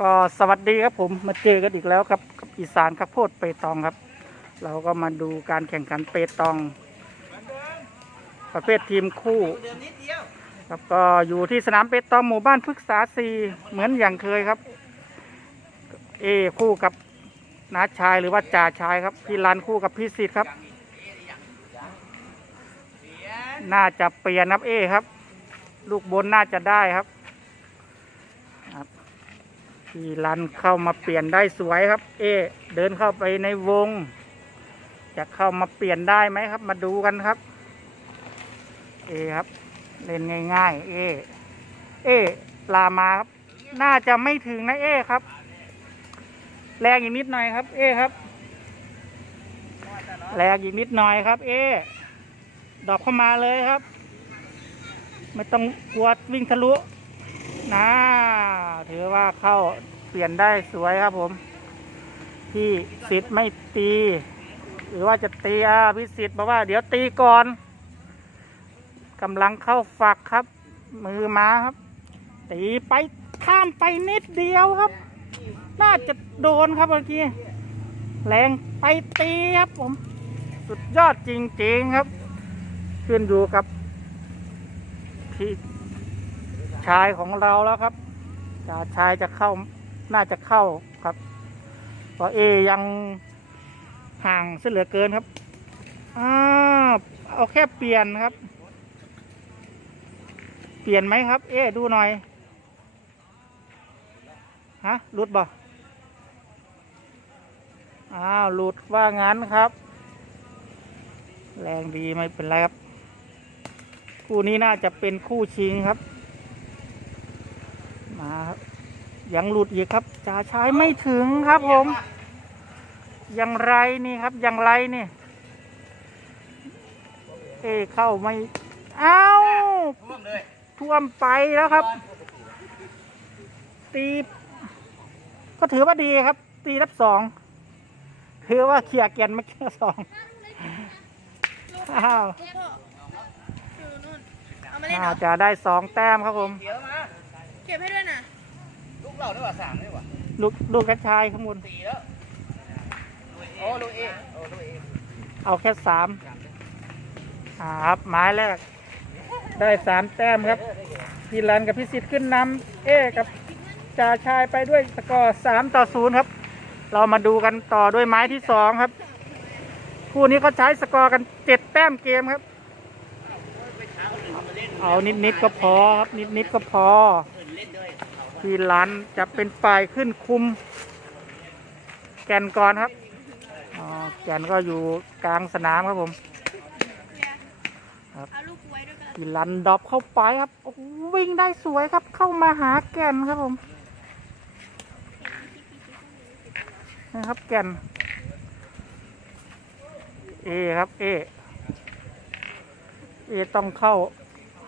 ก็สวัสดีครับผมมาเจอกันอีกแล้วครับกับอีสานข้าวโพดเปตองครับ เราก็มาดูการแข่งขันเปตอง ประเภททีมคู่ครับก็อยู่ที่สนามเปตองหมู่บ้านพฤกษาซีเหมือนอย่างเคยครับ เอคู่กับน้าชายหรือว่าจ่าชายครับพี่ลันคู่กับพี่สิทธิ์ครับ น่าจะเปลี่ยนนับเอครับ ลูกบนน่าจะได้ครับ พี่รันเข้ามาเปลี่ยนได้สวยครับ เอ เดินเข้าไปในวง จะเข้ามาเปลี่ยนได้ไหมครับ มาดูกันครับ เอครับ เล่นง่ายๆ เอ เอลามาครับ น่าจะไม่ถึงนะเอครับ แรงอีกนิดหน่อยครับ เอครับ แรงอีกนิดหน่อยครับ เอ ดอกเข้ามาเลยครับ ไม่ต้องกลัววิ่งทะลุนะ ถือว่าเข้าเปลี่ยนได้สวยครับผม พี่สิทธิ์ไม่ตี หรือว่าจะตีอะพี่สิทธิ์บอกว่าเดี๋ยวตีก่อนกำลังเข้าฝักครับ มือมาครับ ตีไปข้ามไปนิดเดียวครับ น่าจะโดนครับเมื่อกี้แรงไปตีครับผม สุดยอดจริงๆครับ ขึ้นอยู่กับพี่ชายของเราแล้วครับ จ่าชายจะเข้าน่าจะเข้าครับเพราะเอยังห่างเสียเหลือเกินครับอ้าเอาแค่เปลี่ยนครับ เปลี่ยนไหมครับ เอดูหน่อยฮะหลุดบ่อ้าวหลุดว่างั้นครับ แรงดีไม่เป็นไรครับ คู่นี้น่าจะเป็นคู่ชิงครับ มาครับยังหลุดอีกครับจ่าชายไม่ถึงครับผมอย่างไรนี่ครับอย่างไรนี่ เอะเข้าไม่เอาท่วมไปแล้วครับ ตี ก็ถือว่าดีครับ ตีรับสองถือว่าเขี่ยร์แกนมาแค่สองอ้าวเทพพ่ออยู่นู่นเอามาเล่นเหรน่าอจะได้สองแต้มครับผมเขียวมา เก็บให้ด้วยนะลูกเราได้ว่าสามได้ว่าลูกลูกกระชายข้างบนสี่แล้วโอ้ลูกเอโอ้ลูกเอเอาแค่สามอ่าครับไม้แรก ได้สามแต้มครับพี่รันกับพี่สิทธิ์ขึ้นนำเอกับจ่าชายไปด้วยสกอร์สามต่อศูนย์ครับ เรามาดูกันต่อด้วยไม้ที่สองครับ คู่นี้ก็ใช้สกอร์กันเจ็ดแต้มเกมครับ เอานิดๆก็พอครับนิดๆก็พอ พี่รันจะเป็นฝ่ายขึ้นคุม แกนก่อนครับอ๋อแกนก็อยู่กลางสนามครับผมครับเอาลูกไว้ด้วยกันกีลันดรอปเข้าไปครับโอ้โหวิ่งได้สวยครับ เข้ามาหาแกนครับผมนะครับแกนเอครับเอเอต้องเข้า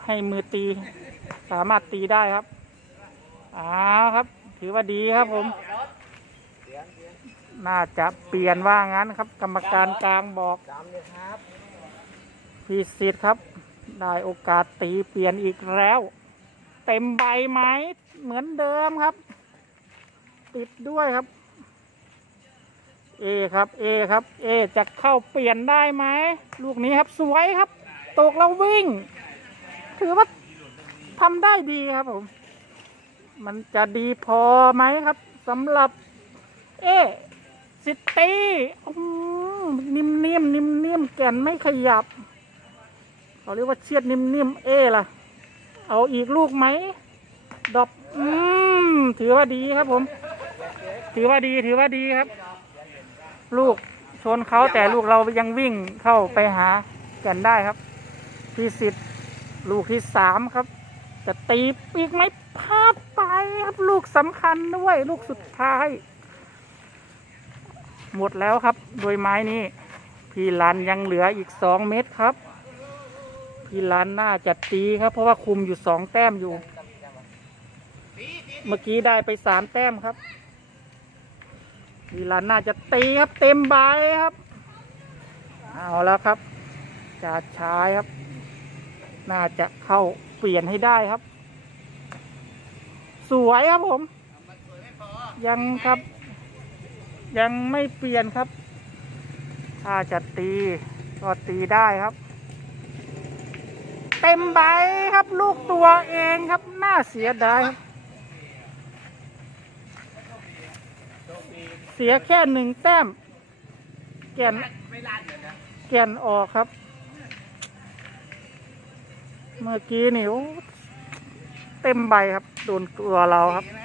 ให้มือตี สามารถตีได้ครับ อ้าวครับ ถือว่าดีครับผม น่าจะเปลี่ยนว่างั้นครับ กรรมการกลางบอกพี่สิทธิ์ครับ ได้โอกาสตีเปลี่ยนอีกแล้ว เต็มใบไหมเหมือนเดิมครับ ติดด้วยครับเอครับเอครับเอจะเข้าเปลี่ยนได้ไหมลูกนี้ครับสวยครับ ตกแล้ววิ่ง ถือว่าทำได้ดีครับผม มันจะดีพอไหมครับสำหรับ เอสิตีอืมนิ่มๆนิ่มนิ่มนิ่มๆแก่นไม่ขยับเขาเรียกว่าเชียดนิ่มๆเอล่ะ เอาอีกลูกไหมดอกอืมถือว่าดีครับผม ถือว่าดีถือว่าดีครับ ลูกชนเขาแต่ลูกเรายังวิ่งเข้าไปหาแก่นได้ครับที่สิทธิ์ลูกที่สามครับ จะตีอีกไหมพลาดไป ครับลูกสำคัญด้วยลูกสุดท้าย หมดแล้วครับ โดยไม้นี้พี่ลันยังเหลืออีกสองเม็ดครับ พี่ลันน่าจะตีครับ เพราะว่าคุมอยู่สองแต้มอยู่ เมื่อกี้ได้ไปสามแต้มครับพี่ลันน่าจะตีครับ เต็มใบครับ เอาแล้วครับจะใชายครับ น่าจะเข้าเปลี่ยนให้ได้ครับ วยครับผม ยังครับ ยังไม่เปลี่ยนครับ ถ้าจะตีก็ตีได้ครับ เต็มใบครับลูกตัวเองครับ น่าเสียดายเสียแค่หนึ่งแต้ม แก่นเลยนะแก่นออกครับ เมื่อกี้นี่โอ้ เต็มใบครับโดนตัวเราครับใช่ไหม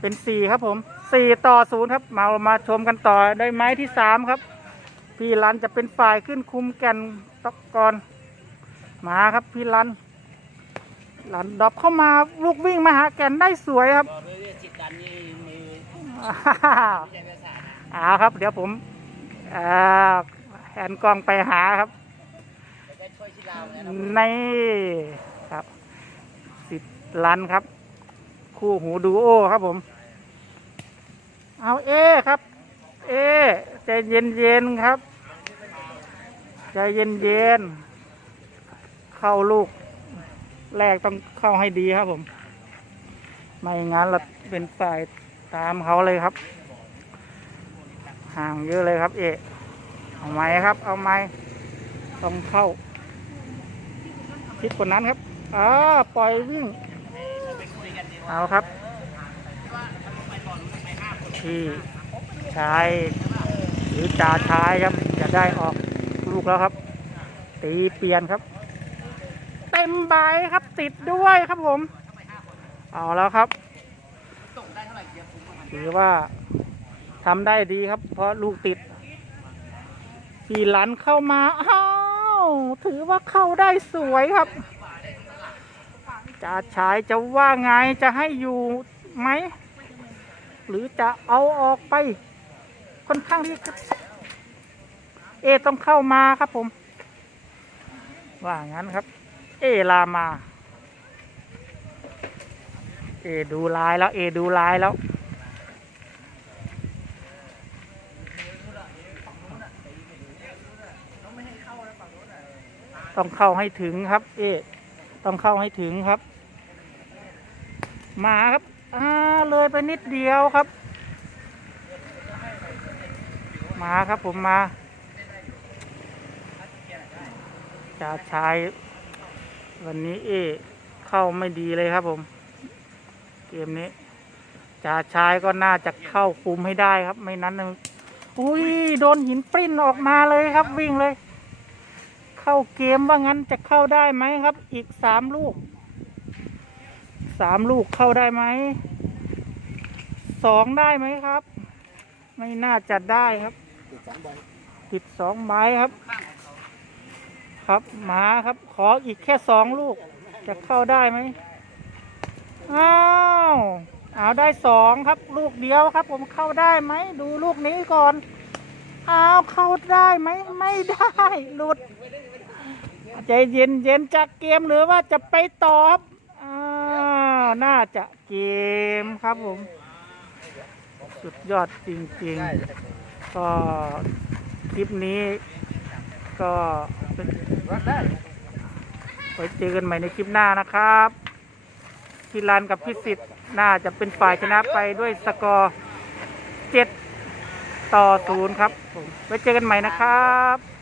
เป็นสี่ครับผมสี่ต่อศูนย์ครับ มามาชมกันต่อได้ไม้ที่สามครับ พี่รันจะเป็นฝ่ายขึ้นคุมแก่นตะกอนมาครับพี่รันรันดรอปเข้ามาลูกวิ่งมาหาแก่นได้สวยครับบอกเลยว่าจิตดันนี่มืออ้าววิทยาศาสตร์นะเอาครับ เดี๋ยวผมอ่าแอนกล้องไปหาครับจะได้ช่วยที่เราเนี่ยนะในครับสิบ ลันครับ คู่หูดูโอครับผม เอาเอครับ เอใจเย็นเย็นๆครับ ใจเย็นเย็นๆเข้าลูก แรกต้องเข้าให้ดีครับผม ไม่งั้นเราเป็นฝ่ายตามเขาเลยครับ ห่างเยอะเลยครับ เอเอาไหมครับ เอาไหมต้องเข้าคิดกว่านั้นครับอ่าปล่อยวิ่ง ไปคุยกันดีกว่า เอาครับ ที่ชายหรือจ่าชายครับ จะได้ออกลูกแล้วครับ ตีเปลี่ยนครับ เต็มใบครับติดด้วยครับผม เอาแล้วครับถือว่าทำได้ดีครับ เพราะลูกติดพี่หลันเข้ามาอ้าวถือว่าเข้าได้สวยครับ จ่าชายจะว่าไงจะให้อยู่ไหม หรือจะเอาออกไป ค่อนข้างที่เอต้องเข้ามาครับผม ว่างั้นครับ เอลามา เอดูลายแล้วเอดูลายแล้วต้องเข้าให้ถึงครับ เอ ต้องเข้าให้ถึงครับ มาครับอ่าเลยไปนิดเดียวครับ มาครับผมมาจ่าชายวันนี้เอเข้าไม่ดีเลยครับผม เกมนี้จ่าชายก็น่าจะเข้าคุมให้ได้ครับ ไม่นั้นน่ะอุ้ยโดนหินปริ้นออกมาเลยครับ วิ่งเลย เข้าเกมว่างั้นจะเข้าได้ไหมครับ อีกสามลูก สามลูกเข้าได้ไหมสองได้ไหมครับ ไม่น่าจะได้ครับ ติดสองไม้ครับ ครับหมาครับ ขออีกแค่สองลูก จะเข้าได้ไหมอ้าวเอาได้สองครับ ลูกเดียวครับ ผมเข้าได้ไหม ดูลูกนี้ก่อนอ้าวเข้าได้ไหมไม่ได้หลุด ใจเย็นเย็นจากเกมหรือว่าจะไปต่อครับ น่าจะเกมครับผม สุดยอดจริงๆ ก็คลิปนี้ก็เป็นวัดไว้เจอกันใหม่ในคลิปหน้านะครับพี่รันกับพี่สิทธิ์น่าจะเป็นฝ่ายชนะไปด้วยสกอร์เจ็ดต่อศูนย์ครับผมไว้เจอกันใหม่นะครับ